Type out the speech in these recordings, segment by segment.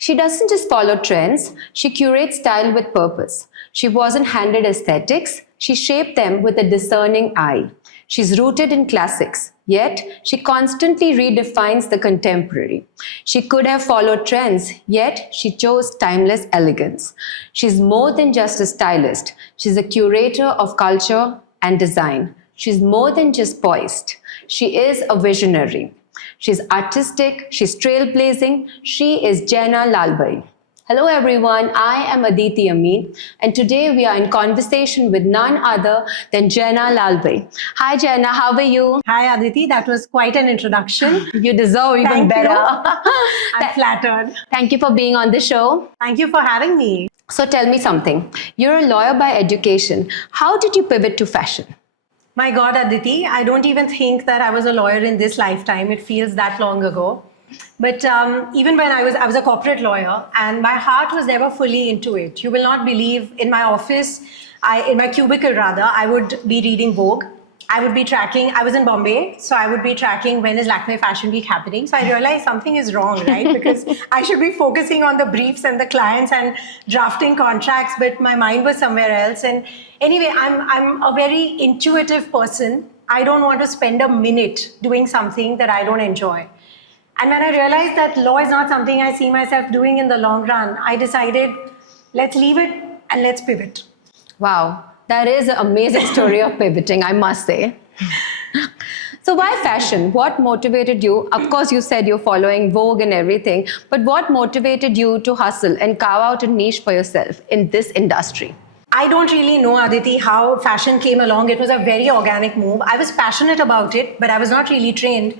She doesn't just follow trends, she curates style with purpose. She wasn't handed aesthetics, she shaped them with a discerning eye. She's rooted in classics, yet she constantly redefines the contemporary. She could have followed trends, yet she chose timeless elegance. She's more than just a stylist, she's a curator of culture and design. She's more than just poised, she is a visionary. She's artistic, she's trailblazing, she is Jaina Lalbhai. Hello everyone, I am Aditi Amin and today we are in conversation with none other than Jaina Lalbhai. Hi Jaina, how are you? Hi Aditi, that was quite an introduction. You deserve even Thank better. you. I'm flattered. Thank you for being on the show. Thank you for having me. So tell me something. You're a lawyer by education. How did you pivot to fashion? My God, Aditi, I don't even think that I was a lawyer in this lifetime. It feels that long ago. But even when I was a corporate lawyer and my heart was never fully into it. You will not believe, in my office, in my cubicle rather, I would be reading Vogue. I would be tracking, I was in Bombay, so I would be tracking when is Lakme Fashion Week happening. So I realized something is wrong, right? Because I should be focusing on the briefs and the clients and drafting contracts, but my mind was somewhere else. And anyway, I'm a very intuitive person. I don't want to spend a minute doing something that I don't enjoy. And when I realized that law is not something I see myself doing in the long run, I decided, let's leave it and let's pivot. Wow, that is an amazing story of pivoting, I must say. So why fashion? What motivated you? Of course, you said you're following Vogue and everything, but what motivated you to hustle and carve out a niche for yourself in this industry? I don't really know, Aditi, how fashion came along. It was a very organic move. I was passionate about it, but I was not really trained.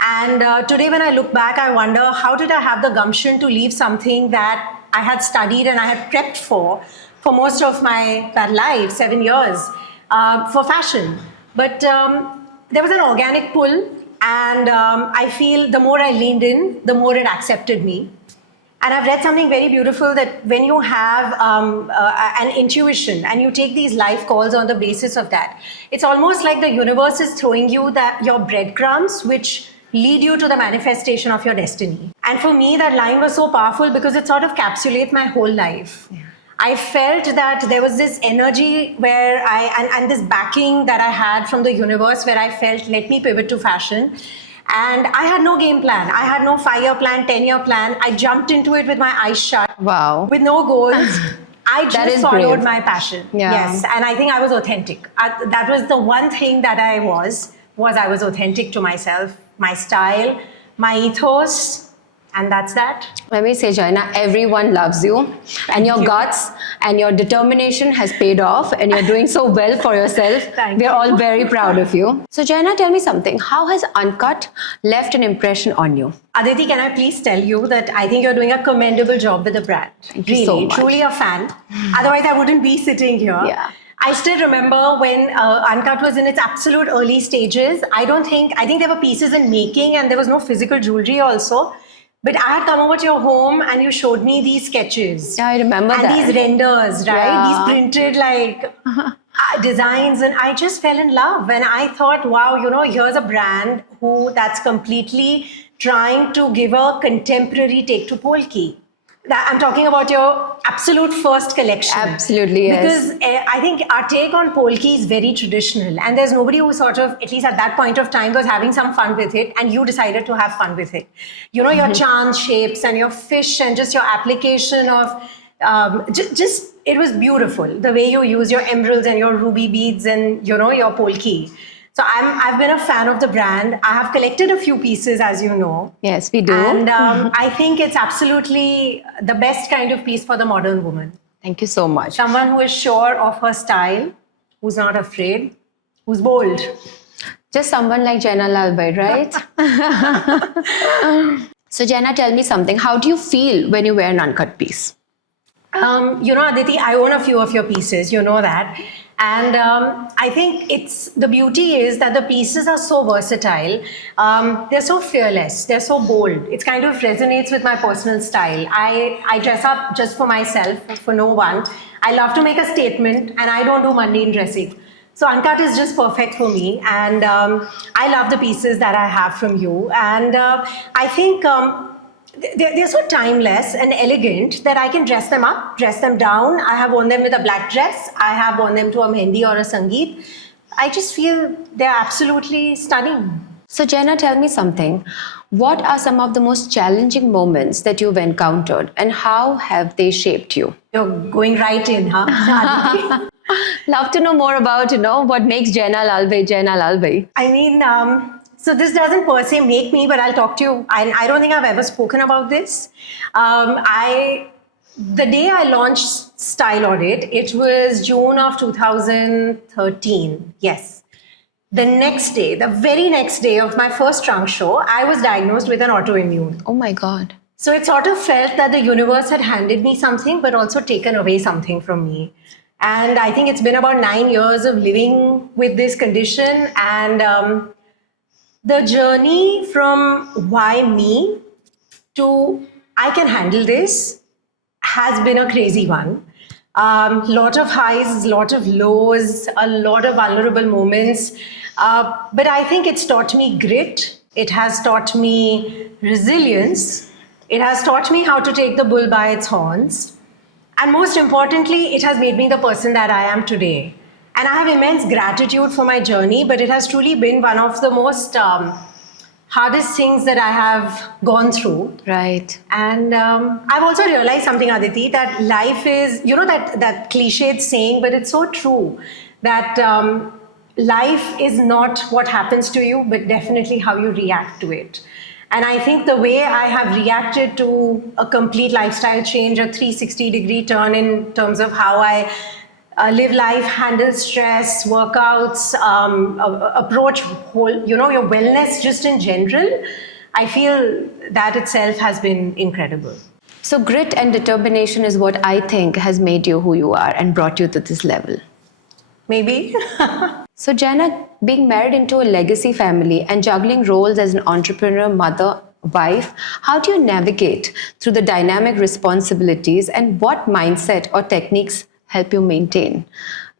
And today when I look back, I wonder, how did I have the gumption to leave something that I had studied and I had prepped for most of my life, 7 years, for fashion. But there was an organic pull, and I feel the more I leaned in, the more it accepted me. And I've read something very beautiful, that when you have an intuition and you take these life calls on the basis of that, it's almost like the universe is throwing you your breadcrumbs, which lead you to the manifestation of your destiny. And for me, that line was so powerful because it sort of encapsulates my whole life. Yeah. I felt that there was this energy where and this backing that I had from the universe, where I felt, let me pivot to fashion. And I had no game plan. I had no 5-year plan, 10-year plan. I jumped into it with my eyes shut. Wow. With no goals. I just followed brave. My passion. Yeah. Yes. And I think I was authentic. That was the one thing that I was I was authentic to myself, my style, my ethos. And that's that. Let me say, Jaina, everyone loves you, and your guts and your determination has paid off, and you're doing so well for yourself. We're all very proud of you. So Jaina, tell me something. How has Uncut left an impression on you? Aditi, can I please tell you that I think you're doing a commendable job with the brand. Thank you so much. Truly a fan. Otherwise, I wouldn't be sitting here. Yeah. I still remember when Uncut was in its absolute early stages. I think there were pieces in making and there was no physical jewelry also. But I had come over to your home and you showed me these sketches. Yeah, I remember and that. And these renders, right? Yeah. These printed designs, and I just fell in love. And I thought, wow, here's a brand that's completely trying to give a contemporary take to Polki. I'm talking about your absolute first collection. Absolutely, yes. Because I think our take on Polki is very traditional, and there's nobody who sort of, at least at that point of time, was having some fun with it, and you decided to have fun with it. Your charms, shapes, and your fish, and just your application of, it was beautiful. The way you use your emeralds and your ruby beads and, your Polki. So I've been a fan of the brand. I have collected a few pieces, as you know. Yes, we do. And I think it's absolutely the best kind of piece for the modern woman. Thank you so much. Someone who is sure of her style, who's not afraid, who's bold. Just someone like Jaina Lalbhai, right? So Jaina, tell me something. How do you feel when you wear an uncut piece? Aditi, I own a few of your pieces, you know that. And I think the beauty is that the pieces are so versatile. They're so fearless. They're so bold. It kind of resonates with my personal style. I dress up just for myself, for no one. I love to make a statement, and I don't do mundane dressing. So Uncut is just perfect for me. And I love the pieces that I have from you. And I think they're so timeless and elegant that I can dress them up, dress them down. I have worn them with a black dress. I have worn them to a mehndi or a sangeet. I just feel they're absolutely stunning. So, Jenna, tell me something. What are some of the most challenging moments that you've encountered and how have they shaped you? You're going right in, huh? Aditi? Love to know more about, what makes Jenna Lalve Jenna Lalve. I mean, so this doesn't per se make me, but I'll talk to you. I don't think I've ever spoken about this. The day I launched Style Audit, it was June of 2013. Yes. The next day, the very next day of my first trunk show, I was diagnosed with an autoimmune. Oh my God. So it sort of felt that the universe had handed me something, but also taken away something from me. And I think it's been about 9 years of living with this condition. And the journey from why me to I can handle this has been a crazy one. Lot of highs, lot of lows, a lot of vulnerable moments. But I think it's taught me grit. It has taught me resilience. It has taught me how to take the bull by its horns. And most importantly, it has made me the person that I am today. And I have immense gratitude for my journey, but it has truly been one of the most hardest things that I have gone through. Right. And I've also realized something, Aditi, that life is, that cliched saying, but it's so true that life is not what happens to you, but definitely how you react to it. And I think the way I have reacted to a complete lifestyle change, a 360-degree turn in terms of how I live life, handle stress, workouts, approach your wellness just in general, I feel that itself has been incredible. So grit and determination is what I think has made you who you are and brought you to this level. Maybe. So Jenna, being married into a legacy family and juggling roles as an entrepreneur, mother, wife, how do you navigate through the dynamic responsibilities and what mindset or techniques help you maintain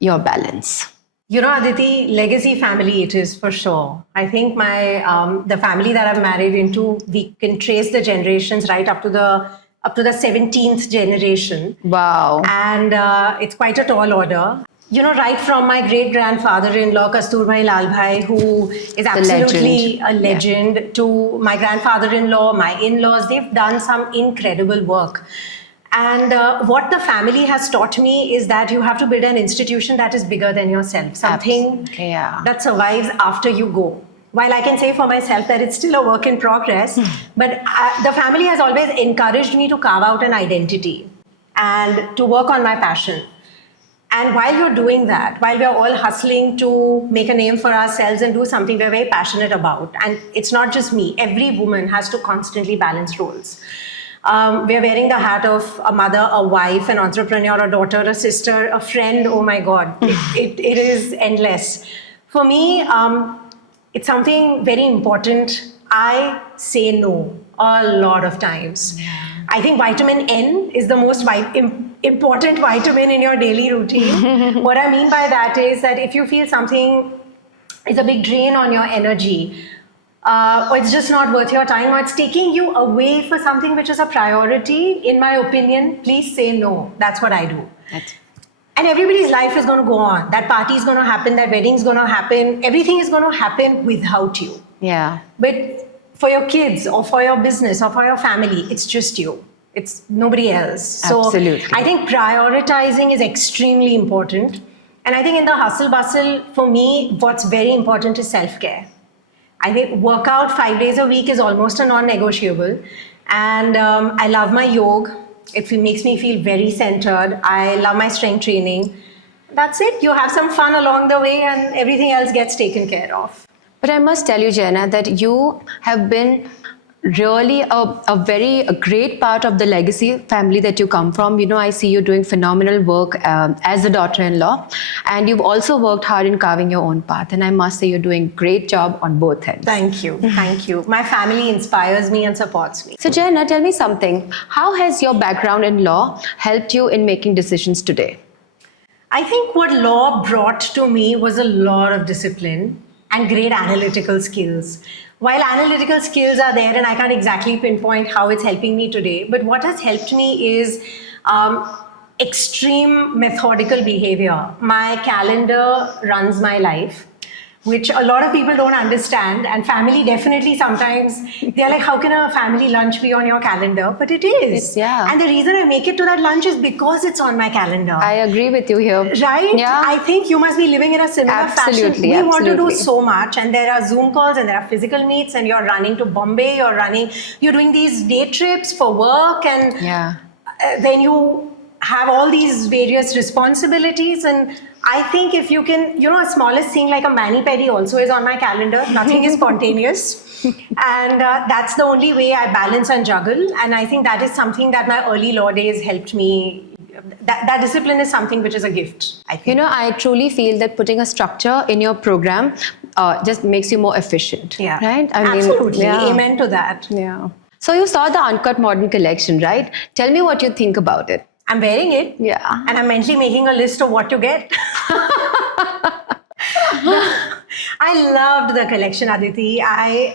your balance? Aditi, legacy family it is for sure. I think my the family that I'm married into, we can trace the generations right up to the 17th generation. Wow. And it's quite a tall order. Right from my great-grandfather-in-law, Kasturbhai Lalbhai, who is absolutely a legend, to my grandfather-in-law, my in-laws, they've done some incredible work. And what the family has taught me is that you have to build an institution that is bigger than yourself, something that survives after you go. While I can say for myself that it's still a work in progress, but the family has always encouraged me to carve out an identity and to work on my passion. And while you're doing that, while we're all hustling to make a name for ourselves and do something we're very passionate about, and it's not just me, every woman has to constantly balance roles. We're wearing the hat of a mother, a wife, an entrepreneur, a daughter, a sister, a friend. Oh my God, it is endless. For me, it's something very important. I say no a lot of times. Yeah. I think vitamin N is the most important vitamin in your daily routine. What I mean by that is that if you feel something is a big drain on your energy, or it's just not worth your time, or it's taking you away for something which is a priority, in my opinion, please say no. That's what I do. And everybody's life is going to go on. That party is going to happen, that wedding is going to happen, everything is going to happen without you. Yeah. But for your kids or for your business or for your family, it's just you. It's nobody else. So absolutely. I think prioritizing is extremely important. And I think in the hustle bustle, for me, what's very important is self-care. I think workout 5 days a week is almost a non-negotiable. And I love my yoga. It makes me feel very centered. I love my strength training. That's it. You have some fun along the way and everything else gets taken care of. But I must tell you, Jenna, that you have been really a great part of the legacy family that you come from. I see you doing phenomenal work as a daughter-in-law, and you've also worked hard in carving your own path. And I must say you're doing a great job on both ends. Thank you. Thank you. My family inspires me and supports me. So Jenna, tell me something. How has your background in law helped you in making decisions today? I think what law brought to me was a lot of discipline and great analytical skills. while analytical skills are there, and I can't exactly pinpoint how it's helping me today, but what has helped me is extreme methodical behavior. My calendar runs my life, which a lot of people don't understand. And family definitely sometimes, they're like, how can a family lunch be on your calendar? But it is. Yeah. And the reason I make it to that lunch is because it's on my calendar. I agree with you here. Right? Yeah. I think you must be living in a similar fashion. Absolutely, We want to do absolutely. so much, and there are Zoom calls and there are physical meets, and you're running to Bombay, you're doing these day trips for work, and Yeah. then you have all these various responsibilities. And I think if you can, a smallest thing like a mani-pedi also is on my calendar. Nothing is spontaneous. And that's the only way I balance and juggle. And I think that is something that my early law days helped me. That discipline is something which is a gift, I think. I truly feel that putting a structure in your program just makes you more efficient. Yeah. Right? Absolutely. Yeah. Amen to that. Yeah. So you saw the Uncut Modern collection, right? Tell me what you think about it. I'm wearing it. Yeah. And I'm mentally making a list of what to get. I loved the collection, Aditi. I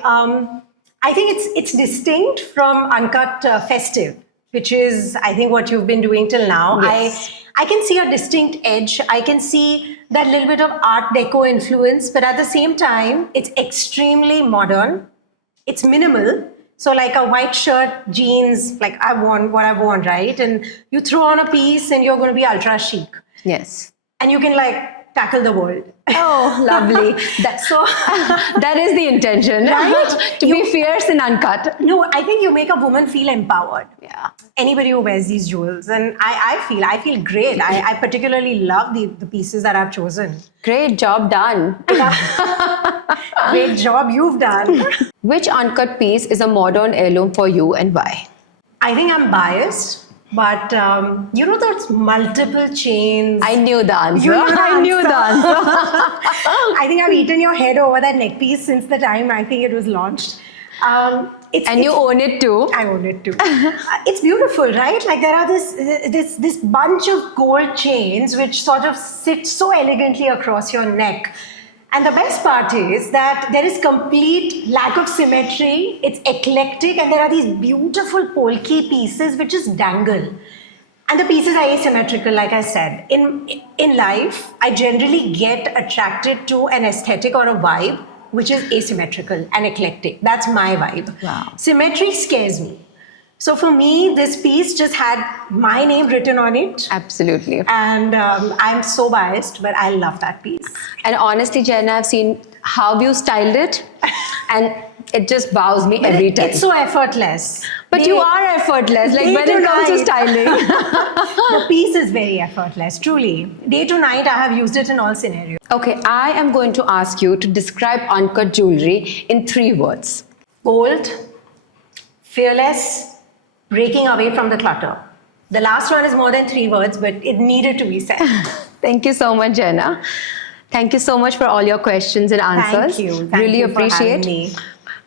think it's distinct from Uncut Festive, which is, I think, what you've been doing till now. Yes. I can see a distinct edge. I can see that little bit of Art Deco influence, but at the same time, it's extremely modern. It's minimal. So like a white shirt, jeans, like I want what I want, right? And you throw on a piece and you're going to be ultra chic. Yes. And you can like tackle the world. Oh, lovely. So That is the intention, Right? to be fierce and uncut. no, I think you make a woman feel empowered. Yeah. Anybody who wears these jewels. And I feel great. I particularly love the pieces that I've chosen. Great job done. Great job you've done. Which uncut piece is a modern heirloom for you and why? I think I'm biased, but those multiple chains. I knew the answer. You knew the I knew the answer. answer. I think I've eaten your head over that neck piece since the time I think it was launched. And you own it too. I own it too. It's beautiful, right? Like there are this bunch of gold chains which sort of sit so elegantly across your neck. And the best part is that there is complete lack of symmetry. It's eclectic, and there are these beautiful polki pieces which just dangle. And the pieces are asymmetrical, like I said. In life, I generally get attracted to an aesthetic or a vibe which is asymmetrical and eclectic. That's my vibe. Wow. Symmetry scares me. So for me, this piece just had my name written on it. Absolutely. And I'm so biased, but I love that piece. And honestly, Jenna, I've seen how you styled it, and it just bows me every time. It's so effortless. But you are effortless, like Day when to it comes to night. styling. The piece is very effortless, truly. Day to night, I have used it in all scenarios. Okay, I am going to ask you to describe uncut jewelry in 3 words. Bold, fearless, breaking away from the clutter. The last one is more than 3 words, but it needed to be said. Thank you so much, Jenna. Thank you so much for all your questions and answers. Thank you. Thank Really you for appreciate. having me.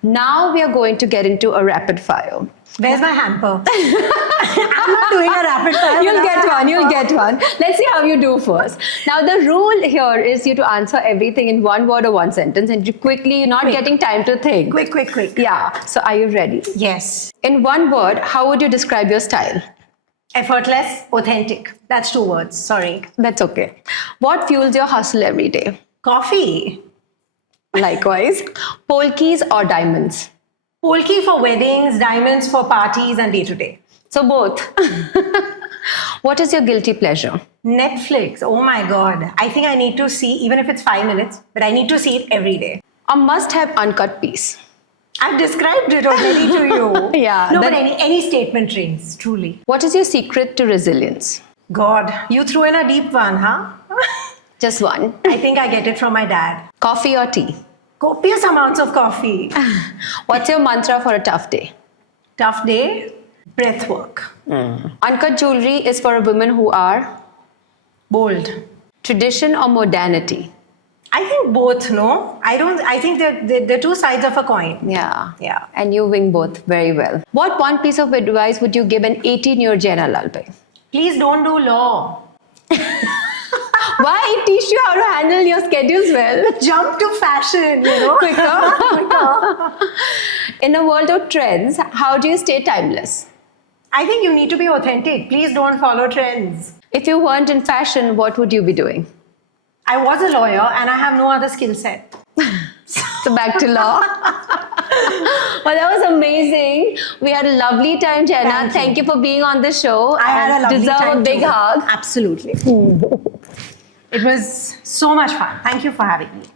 Now we are going to get into a rapid fire. Where's my hamper? I'm not doing a rapid fire. You'll without get a one, you'll hamper. get one. Let's see how you do first. Now the rule here is you to answer everything in 1 word or 1 sentence, and you quickly, you're not Quick. getting time to think. Quick. Yeah, so are you ready? Yes. In 1 word, how would you describe your style? Effortless, authentic. That's 2 words. Sorry. That's okay. What fuels your hustle every day? Coffee. Likewise. Polkis or diamonds? Polki for weddings, diamonds for parties and day to day. So both. What is your guilty pleasure? Netflix. Oh my God. I think I need to see, even if it's 5 minutes, but I need to see it every day. A must-have uncut piece. I've described it already to you. Yeah, No, that- but any statement rings, truly. What is your secret to resilience? God, you threw in a deep one, huh? Just one. I think I get it from my dad. Coffee or tea? Copious amounts of coffee. What's your mantra for a tough day? Tough day, breath work. Uncut jewelry is for women who are Bold. tradition or modernity. I think both, no? I think they're 2 sides of a coin. Yeah. Yeah. And you wing both very well. What one piece of advice would you give an 18-year Jenna Lalbhai? Please don't do law. Why? It teach you how to handle your schedules well. Jump to fashion, you know. Quicker. In a world of trends, how do you stay timeless? I think you need to be authentic. Please don't follow trends. If you weren't in fashion, what would you be doing? I was a lawyer and I have no other skill set. So back to law. Well, that was amazing. We had a lovely time, Jenna. Thank you for being on the show. I had a lovely deserve time a big too. hug. Absolutely. It was so much fun. Thank you for having me.